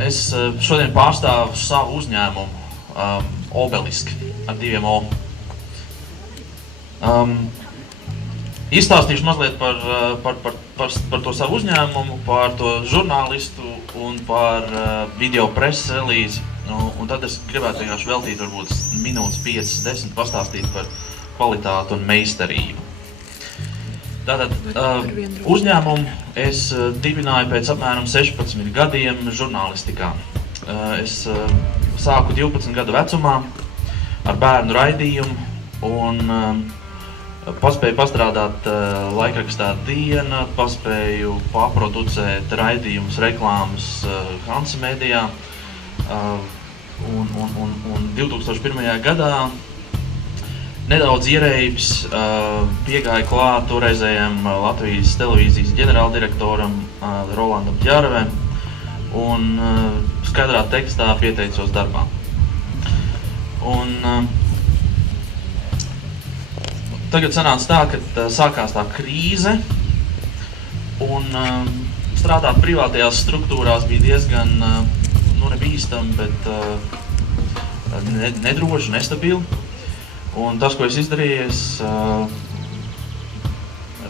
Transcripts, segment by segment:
Es šodien pārstāvu savu uzņēmumu, Obelisk, ar 2 O. Izstāstīšu mazliet par to savu uzņēmumu, par to žurnālistu un par video preses relīzi. Un tad es gribētu vienkārši veltīt varbūt minūtes 5-10 pastāstīt par kvalitāti un meistarību. Tātad uzņēmumu es dibināju pēc apmēram 16 gadiem žurnālistikā. Es sāku 12 gadu vecumā ar bērnu raidījumu un paspēju pastrādāt laikrakstā Diena, paspēju paproducēt raidījumus, reklāmas Hansa Medijā. Un 2001. gadā nedaudz ierēbis piegāja klāt toreizējiem Latvijas televīzijas ģenerāldirektoram Rolandam Ķervem un skaidrā tekstā pieteicos darbā. Un tagad sanāca tā, ka sākās tā krīze un strādāt privātajās struktūrās bija diezgan nebīstam, bet nedroši, nestabili. Un tas, ko es izdarīju, es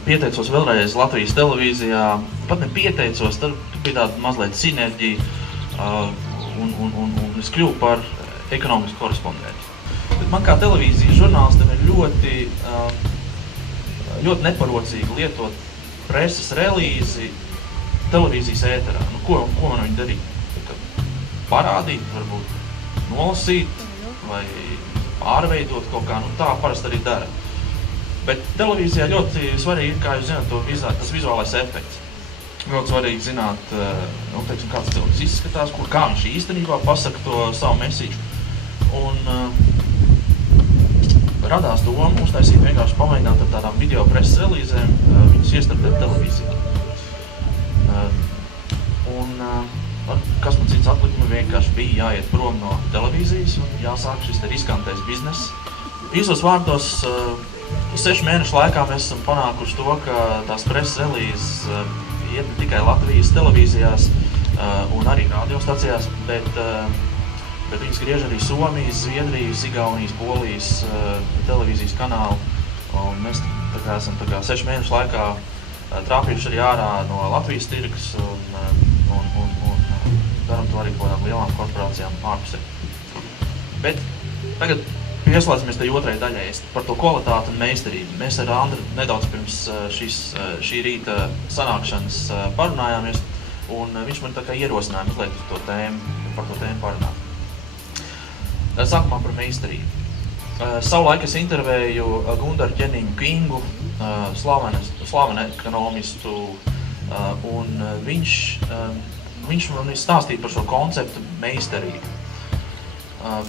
pieteicos vēlreiz Latvijas televīzijā, pat nepieteicos, tad bija tāda mazliet sinerģija un es kļuvu par ekonomisku korespondentu. Bet man kā televīzijas žurnālistam ir ļoti neparocīgi lietot preses relīzi televīzijas ēterā. Ko man viņi darīt? Parādīt, varbūt nolasīt vai pārveidot kaut kā, tā parasti arī dara. Bet televīzijā ļoti svarīgi ir, kā jūs zināt, tas vizuālais efekts. Ļoti svarīgi zināt, kāds cilvēks izskatās, kā viņš īstenībā pasaka to savu mesīču. Un radās doma uztaisīt vienkārši pamēģināt ar tādām video preses relīzēm, viņus iestrādāt televīzijā. Kas man cits atlikuma vienkārši bija jāiet prom no televīzijas un jāsāk šis riskantais bizness. Īsos vārdos 6 mēnešu laikā mēs esam panākuši to, ka tās preses relīzes iet ne tikai Latvijas televīzijās un arī radiostacijās, bet viņas griež arī Somijas, Zviedrijas, Igaunijas, Polijas televīzijas kanālu. Un mēs esam 6 mēnešu laikā trāpījuši arī ārā no Latvijas tirgus un daram to arī kādām lielām korporācijām ārpusē. Bet tagad pieslēdzamies tai otrai daļai par to kvalitāti un meistarību. Mēs ar Andru nedaudz pirms šī rīta sanākšanas parunājāmies, un viņš man tā kā ierosināja mazliet par to tēmu parunāt. Sākumā par meistarību. Savulaik es intervēju Gundaru Ķeniņu Kingu, slavenu ekonomistu, un viņš man stāstīja par šo konceptu meistarību.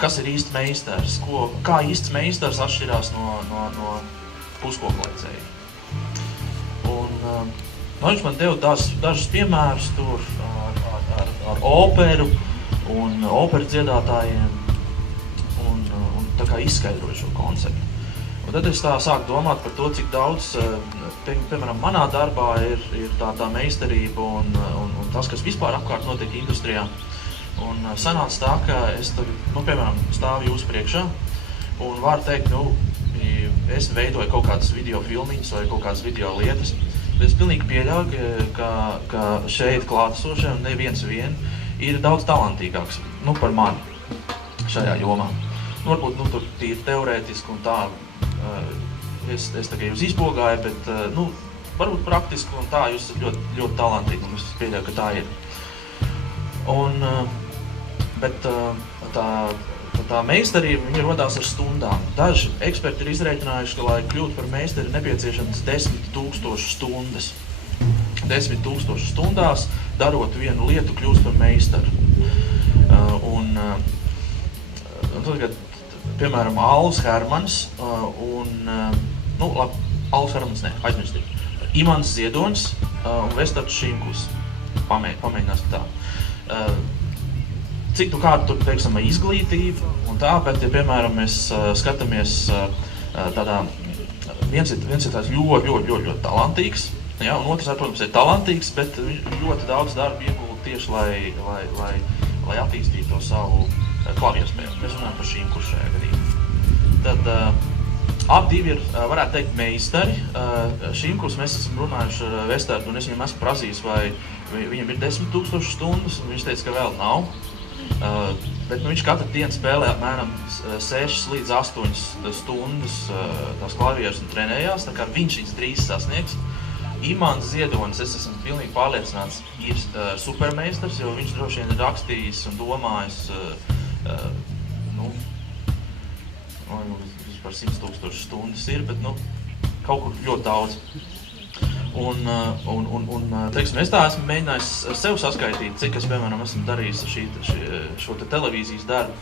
Kas ir īsts meistars? Kā īsts meistars atšķirās no puskoklēcēja? Un viņš man deva dažus piemērus tur ar operu un operu dziedātājiem un tā kā izskaidroju šo konceptu. Un tad es tā sāku domāt par to, cik daudz, piemēram, manā darbā ir tā meistarība un tas, kas vispār apkārt notiek industrijā. Un sanāca tā, ka es tagad, piemēram, stāvu jūs priekšā un varu teikt, es veidoju kaut kādas video filmiņas vai kaut kādas video lietas. Bet es pilnīgi pieļauju, ka šeit klātesošiem neviens ir daudz talantīgāks, par mani šajā jomā. Varbūt, tur tīri teorētiski un tā, es tagad jūs izbogāju, bet, varbūt praktiski un tā, jūs esat ļoti, ļoti talantīgi, un es pieļauju, ka tā ir. Bet tā meistarība, viņa rodās ar stundām. Daži eksperti ir izrēķinājuši, ka, lai kļūt par meistari, ir nepieciešams 10 000 stundas. 10 000 stundās, darot vienu lietu, kļūst par meistaru. Un tagad, piemēram, Alvis Hermans Alvis Hermans aizmirstīt. Imants Ziedonis un Vestards Šimkus. Pamēģināsim tā. Cik kāda tur, teiksim, izglītība un tā, bet, ja, piemēram, mēs skatāmies tādā, viens ir tāds ļoti talantīgs, ja, un otrs, protams, ir talantīgs, bet ļoti daudz darba iegulda tieši, lai lai attīstītu to savu klavierspēju. Mēs runājam par šīm kuršajā gadījumā. Tad abi divi ir, varētu teikt, meistari. Šīm kurs mēs esam runājuši ar Vestardu, un es viņam esmu prasījis, vai viņam ir 10 000 stundas, un viņš teica, ka vēl nav. Bet viņš katru dienu spēlē apmēram 6 līdz 8 stundas tās klavieres un trenējās, tā kā viņš viņas drīz sasniegs. Imants Ziedonis, es esmu pilnīgi pārliecināts, ir supermeistars, jo viņš droši vien ir rakstījis un domājis par 100 000 stundas ir, bet kaut kur ļoti daudz. Teiksim, es tā esmu mēģinājis sev saskaitīt, cik es, piemēram, esmu darījis šo te televīzijas darbu,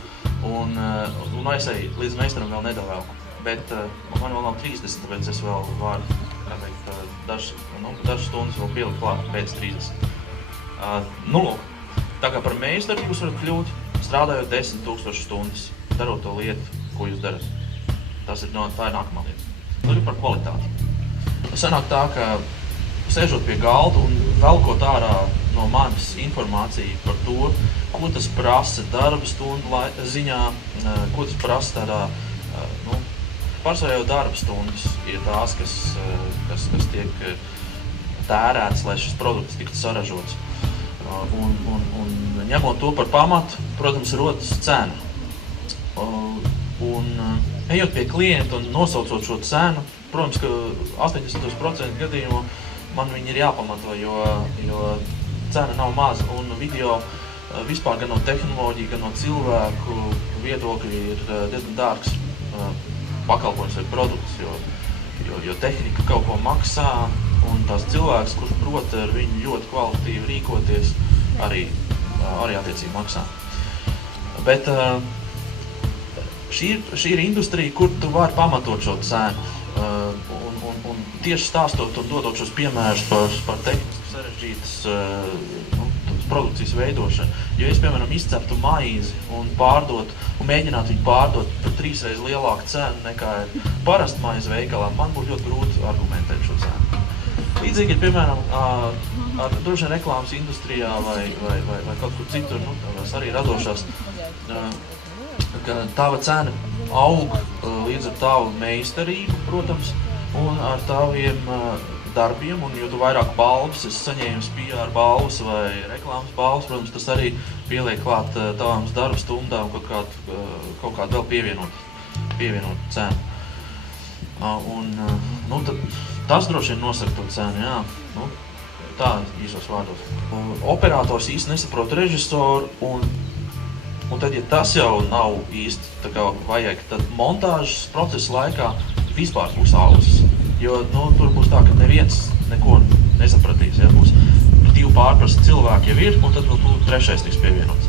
un aizēju līdz meistaram vēl nedavēlku. Bet man vēl nav 30, tāpēc es vēl varu, dažas stundas vēl pielikt klāt pēc 30. Tā kā par meistaru jūs varat kļūt, strādājot 10 000 stundas, darot to lietu, ko jūs darat. Tā ir nākamā lieta. Tagad par kvalitāti. Sanāk tā, ka sēžot pie galda un velkot ārā no manis informāciju par to, ko tas prasa darba stundu ziņā, ko tas prasa tādā, pārsvarā jau darba stundas ir tās, kas tiek tērētas, lai šis produkts tiktu saražots. Un ņemot to par pamatu, protams, rodas cena. Ejot pie klienta un nosaucot šo cenu, protams, ka 80% gadījumu man viņi ir jāpamato, jo cena nav maza. Un video vispār gan no tehnoloģija, gan no cilvēku viedokļi ir diezgan dārgs pakalpojums vai produkts, jo tehnika kaut ko maksā, un tās cilvēks, kurš prot ar viņu ļoti kvalitatīvi rīkoties, arī attiecīgi maksā. Bet šī ir industrija, kur tu vari pamatot šo cenu. Un tieši stāstot un dodot šos piemērus par tehniski sarežģītas produkcijas veidošanu. Jo es, piemēram, izceptu maizi un mēģinātu viņu pārdot par 3 reizes lielāku cenu nekā parasta maize veikalā, man būtu ļoti grūti argumentēt šo cenu. Līdzīgi ir, piemēram, droši vien reklāmas industrijā vai kaut kur citur, tās arī radošās, ka tava cena aug līdz ar tavu meistarību, protams, un ar taviem darbiem, un jo tu vairāk balvas esi saņēmis PR balvas vai reklāmas balvas, protams, tas arī pieliek klāt tavām darba stundām kaut kādu vēl pievienot cenu. Tad tas droši vien nosaka to cenu, jā. Tā īsos vārdos. Operators īsti nesaprot režisoru, un tad, ja tas jau nav īsti tā kā vajag, tad montāžas procesa laikā vispār būs ausis. Jo tur būs tā, ka neviens neko nesapratīs. Ja? Būs 2 pārprasti cilvēki jau ir, un tad vēl 3. tiks pievienots.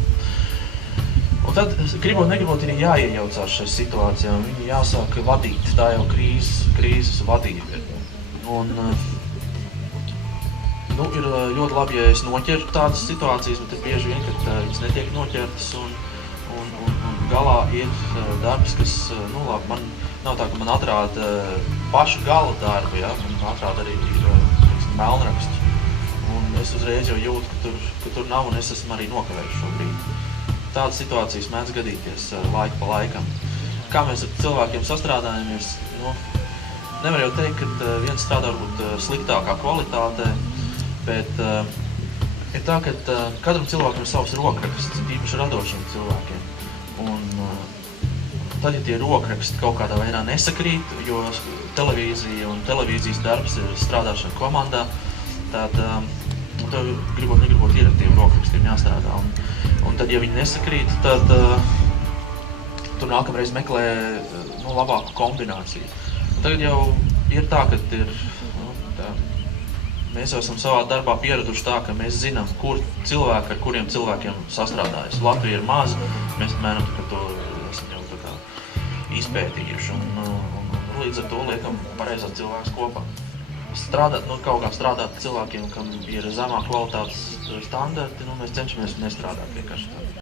Un tad, gribot, negribot, ir jāiejaucās šajā situācijā, un viņi jāsāk vadīt. Tā jau krīzes vadība. Un ir ļoti labi, ja es noķeru tādas situācijas, bet ir bieži vien, ka viņas netiek noķertas, un galā ir darbs, kas, man nav tā, ka man atrāda pašu gala darbu, ja? Man atrāda arī melnrakstu. Un es uzreiz jau jūtu, ka tur nav, un es esmu arī nokavējis šobrīd. Tādas situācijas mēdz gadīties laiku pa laikam. Kā mēs ar cilvēkiem sastrādājamies, nevar jau teikt, ka viens strādā varbūt sliktākā kvalitātē, bet ir tā, ka katram cilvēkam ir savs rokraksts, īpaši radošiem cilvēkiem. Un tad, ja tie rokraksti kaut kādā veidā nesakrīt, jo televīzija un televīzijas darbs ir strādāšana komandā, tad tev negribot ir ar tiem rokrakstiem jāstrādā. Un tad, ja viņi nesakrīt, tad tu nākamreiz meklē labāku kombināciju. Un tagad jau ir tā, ka mēs jau esam savā darbā pieraduši tā, ka mēs zinām, ar kuriem cilvēkiem sastrādājas. Latvija ir maza, mēs mēram to esam jau tā kā izpētījuši, un līdz ar to liekam pareizās cilvēkus kopā. Kaut kā strādāt cilvēkiem, kam ir zemā kvalitātes standarti, mēs cenšamies nestrādāt vienkārši tā.